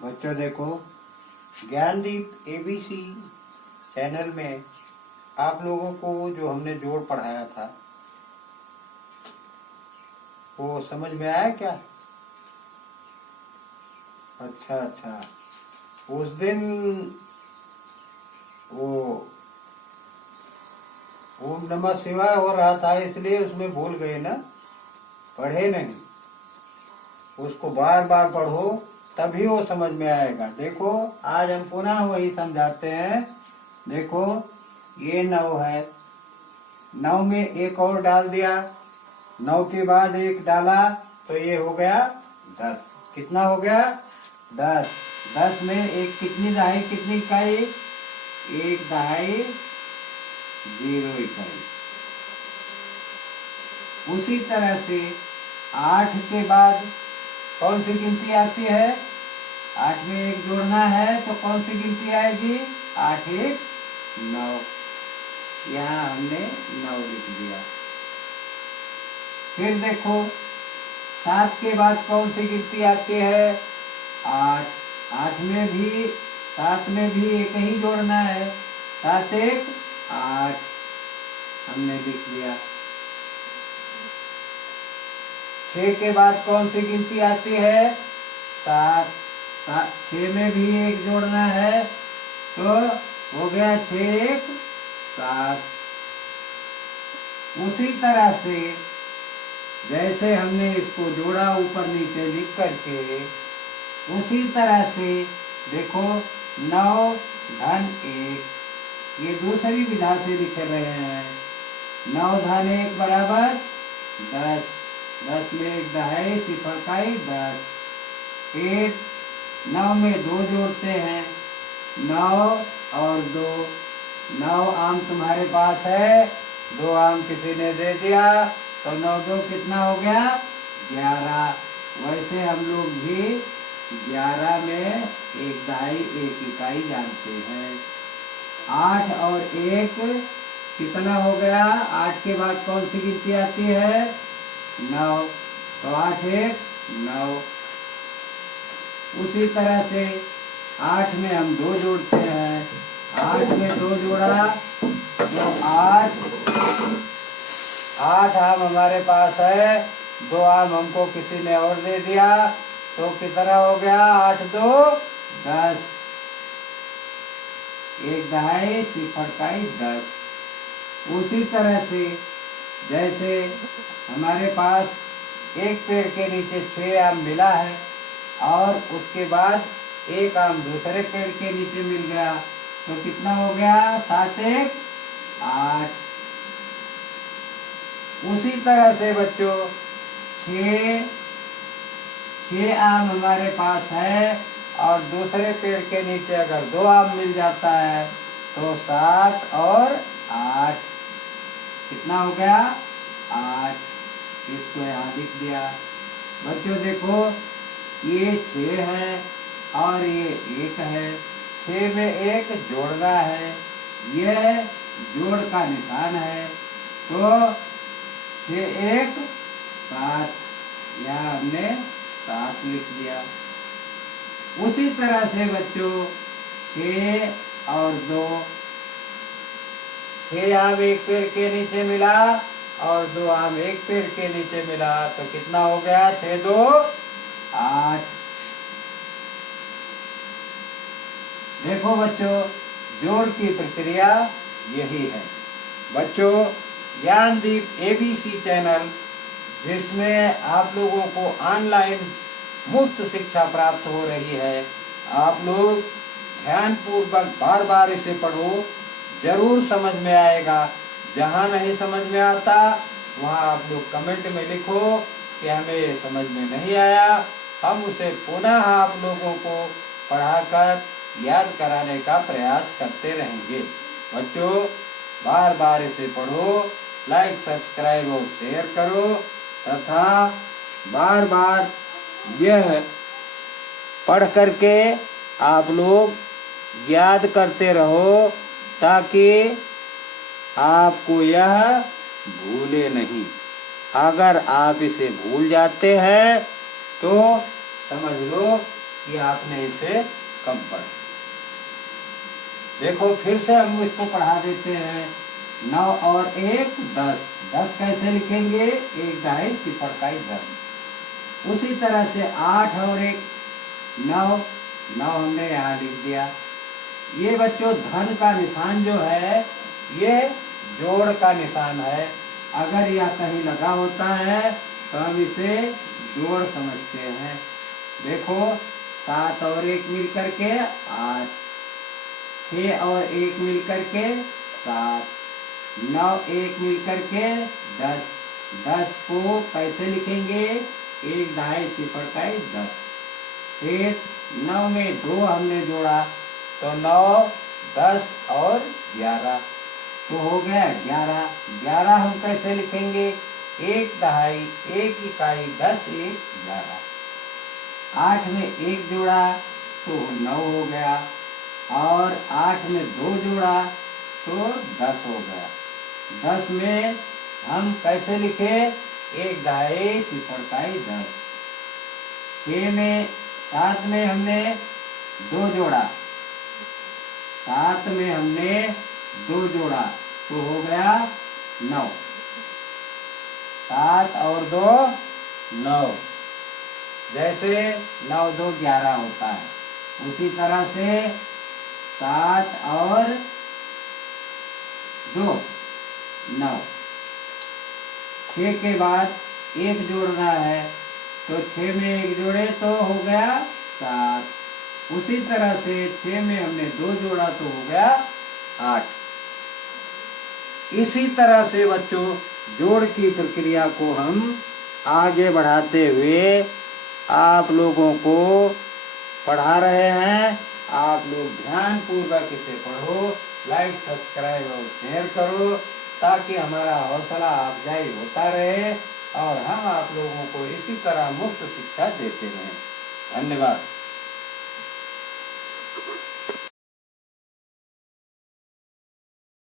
बच्चों देखो, Gyandeep ABC channel में आप लोगों को जो हमने जोड़ पढ़ाया था वो समझ में आया क्या? अच्छा, उस दिन वो ओम नमः शिवाय हो रहा था इसलिए उसमें भूल गए ना, पढ़े नहीं। उसको बार बार पढ़ो तभी वो समझ में आएगा। देखो आज हम पुनः वही समझाते हैं। देखो ये 9 है, 9 में एक और डाल दिया, 9 के बाद एक डाला तो ये हो गया 10। कितना हो गया? 10। 10 में एक कितनी दहाई, कितनी इकाई? 1 दहाई 0 इकाई। उसी तरह से 8 के बाद कौन सी गिनती आती है? 8 में एक जोड़ना है तो कौन सी गिनती आएगी? 8 1 9। यहाँ हमने 9 लिख दिया। फिर देखो 7 के बाद कौन सी गिनती आती है? 8। 8 में भी 7 में भी एक ही जोड़ना है, 7 1 8 हमने लिख लिया। 6 के बाद कौन सी गिनती आती है? 7। 6 में भी एक जोड़ना है तो हो गया 6 1 7। उसी तरह से जैसे हमने इसको जोड़ा ऊपर नीचे लिख करके, उसी तरह से देखो 9 धन 1, ये दूसरी विधा से लिख रहे हैं। 9 धन 1 बराबर 10। 10 में एक दहाई, सिफर काई 10। फिर 9 में 2 जोड़ते हैं, 9 और 2। 9 आम तुम्हारे पास है, 2 आम किसी ने दे दिया तो 9 2 कितना हो गया? 11। वैसे हम लोग भी 11 में एक दहाई एक इकाई जानते हैं। 8 और 1 कितना हो गया? 8 के बाद कौन सी गिनती आती है? 9। तो 8 1 9। उसी तरह से 8 में हम 2 जोड़ते हैं, 8 में 2 जोड़ा तो 8 आम हमारे पास है, 2 आम हमको किसी ने और दे दिया तो कितना हो गया? 8 2 10। एक दहाई सिफर काई 10। उसी तरह से जैसे हमारे पास एक पेड़ के नीचे 6 आम मिला है और उसके बाद एक आम दूसरे पेड़ के नीचे मिल गया तो कितना हो गया? 7 1 8। उसी तरह से बच्चों 6 आम हमारे पास है और दूसरे पेड़ के नीचे अगर 2 आम मिल जाता है तो 7 और 8 कितना हो गया? 8। इसको यहाँ लिख दिया। बच्चों देखो ये 6 है और ये 1 है, 6 में 1 जोड़ना है, यह जोड़ का निशान है तो 6 1 7। यहाँ हमने 7 लिख दिया। उसी तरह से बच्चों 6 और 2, 6 आम एक पेड़ के नीचे मिला और 2 आम एक पेड़ के नीचे मिला तो कितना हो गया? 6 2 8। देखो बच्चों जोड़ की प्रक्रिया यही है। बच्चों ज्ञानदीप एबीसी चैनल जिसमें आप लोगों को ऑनलाइन मुफ्त शिक्षा प्राप्त हो रही है, आप लोग ध्यानपूर्वक बार बार इसे पढ़ो, जरूर समझ में आएगा। जहाँ नहीं समझ में आता वहाँ आप लोग कमेंट में लिखो कि हमें समझ में नहीं आया, हम उसे पुनः आप लोगों को पढ़ाकर याद कराने का प्रयास करते रहेंगे। बच्चों बार बार इसे पढ़ो, लाइक सब्सक्राइब और शेयर करो तथा बार बार यह पढ़ करके आप लोग याद करते रहो ताकि आपको यह भूले नहीं। अगर आप इसे भूल जाते हैं तो समझ लो कि आपने इसे कम पढ़ा। देखो फिर से हम इसको पढ़ा देते हैं। 9 और 1 10। 10 कैसे लिखेंगे? 1 दहाई 0 का 10। उसी तरह से 8 और 1 9। 9 हमने यहाँ लिख दिया। ये बच्चों धन का निशान जो है ये जोड़ का निशान है। अगर यह कहीं लगा होता है तो हम इसे जोड़ समझते हैं। देखो 7 और 1 मिल करके 8, 6 और 1 मिल करके 7, 9 1 मिल करके 10। 10 को कैसे लिखेंगे? 1 दहाई 0 का 10। फिर 9 में 2 हमने जोड़ा तो 9 10 और 11 तो हो गया 11। 11 हम कैसे लिखेंगे? 1 दहाई 1 इकाई 10 1 11। 8 में 1 जोड़ा तो 9 हो गया और 8 में 2 जोड़ा तो 10 हो गया। 10 में हम कैसे लिखे? 1 दहाई 0 का 10। 6 में 7 में हमने 2 जोड़ा, 7 में हमने 2 जोड़ा तो हो गया 9। 7 और 2 9। जैसे 9 2 11 होता है उसी तरह से 7 और 2 9। 6 के बाद 1 जोड़ना है तो 6 में 1 जोड़े तो हो गया 7। उसी तरह से 6 में हमने 2 जोड़ा तो हो गया 8। इसी तरह से बच्चों जोड़ की प्रक्रिया को हम आगे बढ़ाते हुए आप लोगों को पढ़ा रहे हैं। आप लोग ध्यान पूर्वक इसे पढ़ो, लाइक सब्सक्राइब और शेयर करो ताकि हमारा हौसला अफजाई होता रहे और हम आप लोगों को इसी तरह मुफ्त शिक्षा देते रहें। धन्यवाद।